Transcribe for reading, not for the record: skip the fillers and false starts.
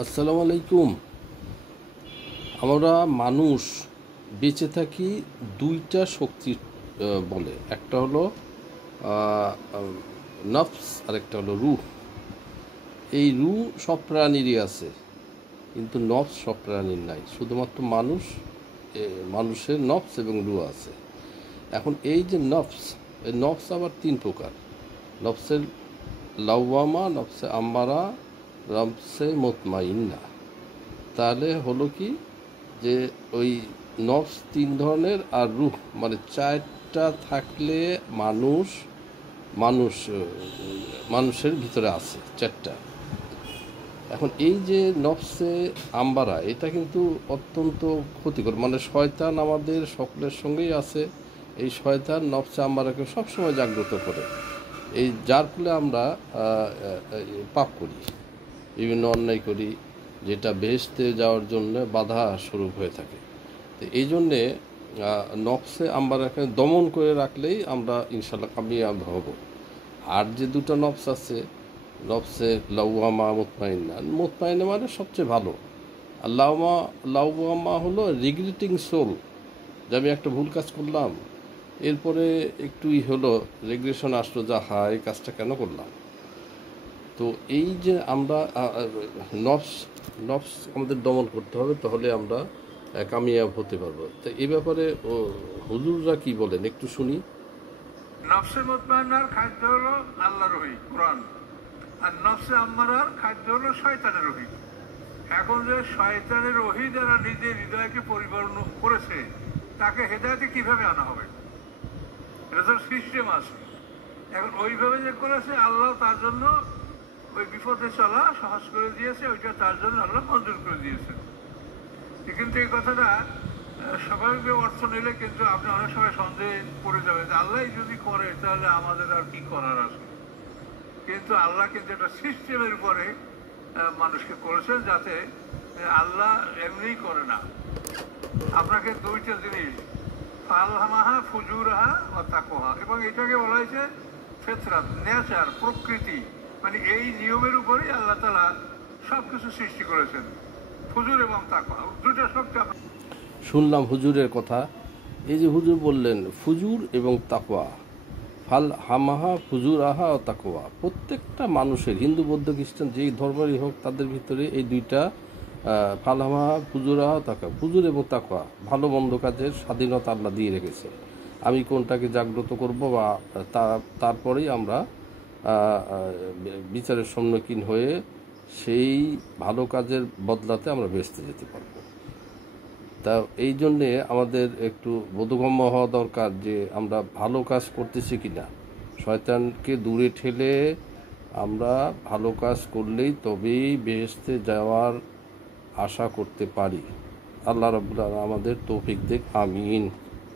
আসসালামু আলাইকুম। আমরা মানুষ বেঁচে থাকি দুইটা শক্তির বলে। একটা হলো নফস, আর একটা হলো রূহ। এই রূহ সব প্রাণীরই আছে, কিন্তু নফস সব প্রাণীর নাই। শুধুমাত্র মানুষের নফস এবং রূহ আছে। এখন এই যে নফস, এই নফস আবার তিন প্রকার: নফসে লাওয়ামা, নফসে আম্মারা, নফসে মুতমাইন্না। তাহলে হলো কি, যে ওই নফস তিন ধরনের, আর রূহ মানে চারটা থাকলে মানুষ মানুষ মানুষের ভিতরে আছে চারটা। এখন এই যে নফসে আম্বারা, এটা কিন্তু অত্যন্ত ক্ষতিকর। মানে শয়তান আমাদের সকলের সঙ্গেই আছে। এই শয়তান নফসে আম্বারাকে সবসময় জাগ্রত করে, এই যার ফলে আমরা পাপ করি, বিভিন্ন অন্যায় করি, যেটা বেহেশতে যাওয়ার জন্য বাধা স্বরূপ হয়ে থাকে। তো এই জন্যে নফসে আম্বারাকে দমন করে রাখলেই আমরা ইনশাল্লাহ কামিয়াব হব। আর যে দুটো নফস আছে, নফসে লাওয়ামা, মুতমাইন্না। মুতমাইন্না মানে সবচেয়ে ভালো, আর লাওয়ামা হলো রিগ্রেটিং সোল, যে আমি একটা ভুল কাজ করলাম, এরপরে একটু হলো রেগ্রেশন আসলো, যা এই কাজটা কেন করলাম। তো এই যে আমরা নফস নফস আমাদের দমন করতে হবে, তাহলে আমরা কামিয়াব হতে পারবো। তো এই ব্যাপারে হুজুররা কি বলেন একটু শুনি। নফসে মুতমাইন্নার খাদ্য হলো আল্লাহর ওহী কোরআন, আর নফসে আম্মারার খাদ্য হলো শয়তানের ওহী। এখন যে শয়তানের ওহী যারা নিজের হৃদয়কে পরিবর্তন করেছে, তাকে হেদায়েতে কিভাবে আনা হবে? এটা তো সিস্টেম আছে। এখন ওইভাবে যে করেছে, আল্লাহ তার জন্য ওই বিপদে চলা সহজ করে দিয়েছে, ওইটা তার জন্য আল্লাহ মঞ্জুর করে দিয়েছে। কিন্তু এই কথাটা স্বাভাবিক অর্থ নিলে কিন্তু আপনি অনেক সময় সন্দেহে পড়ে যাবেন যে আল্লাহ যদি করে তাহলে আমাদের আর কি করার আছে। কিন্তু আল্লাহ কিন্তু একটা সিস্টেমের উপরে মানুষকে করেছেন, যাতে আল্লাহ এমনিই করে না। আপনাকে দুইটা জিনিস, ফালহামাহা ফুজুরাহা ও তাকওয়া, এবং এটাকে বলা হয়েছে ফেতরাত, নেচার, প্রকৃতি। মানে এই নিয়মের উপরেই আল্লাহ তাআলা সবকিছু সৃষ্টি করেছেন, ফুজুর এবং তাকওয়া দুটো শক্তি। শুনলাম হুজুরের কথা। এই যে হুজুর বললেন ফুজুর এবং তাকওয়া, ফাল হামাহা ফুজুর আহা ও তাকওয়া, প্রত্যেকটা মানুষের, হিন্দু বৌদ্ধ খ্রিস্টান যেই ধর্মেরই হোক, তাদের ভিতরে এই দুইটা ফাল হামাহা ফুজুর আহা তাকওয়া, ফুজুর এবং তাকওয়া, ভালো মন্দ কাজের স্বাধীনতা আল্লাহ দিয়ে রেখেছে। আমি কোনটাকে জাগ্রত করব, বা তারপরেই আমরা বিচারের সম্মুখীন হয়ে সেই ভালো কাজের বদলাতে আমরা বেঁচতে যেতে পারবো। তা এই জন্যে আমাদের একটু বোধগম্য হওয়া দরকার যে আমরা ভালো কাজ করতেছি কিনা। শয়তানকে দূরে ঠেলে আমরা ভালো কাজ করলেই তবেই বেহেশতে যাওয়ার আশা করতে পারি। আল্লাহ রাব্বুল আলামিন আমাদের তৌফিক দিক, আমিন।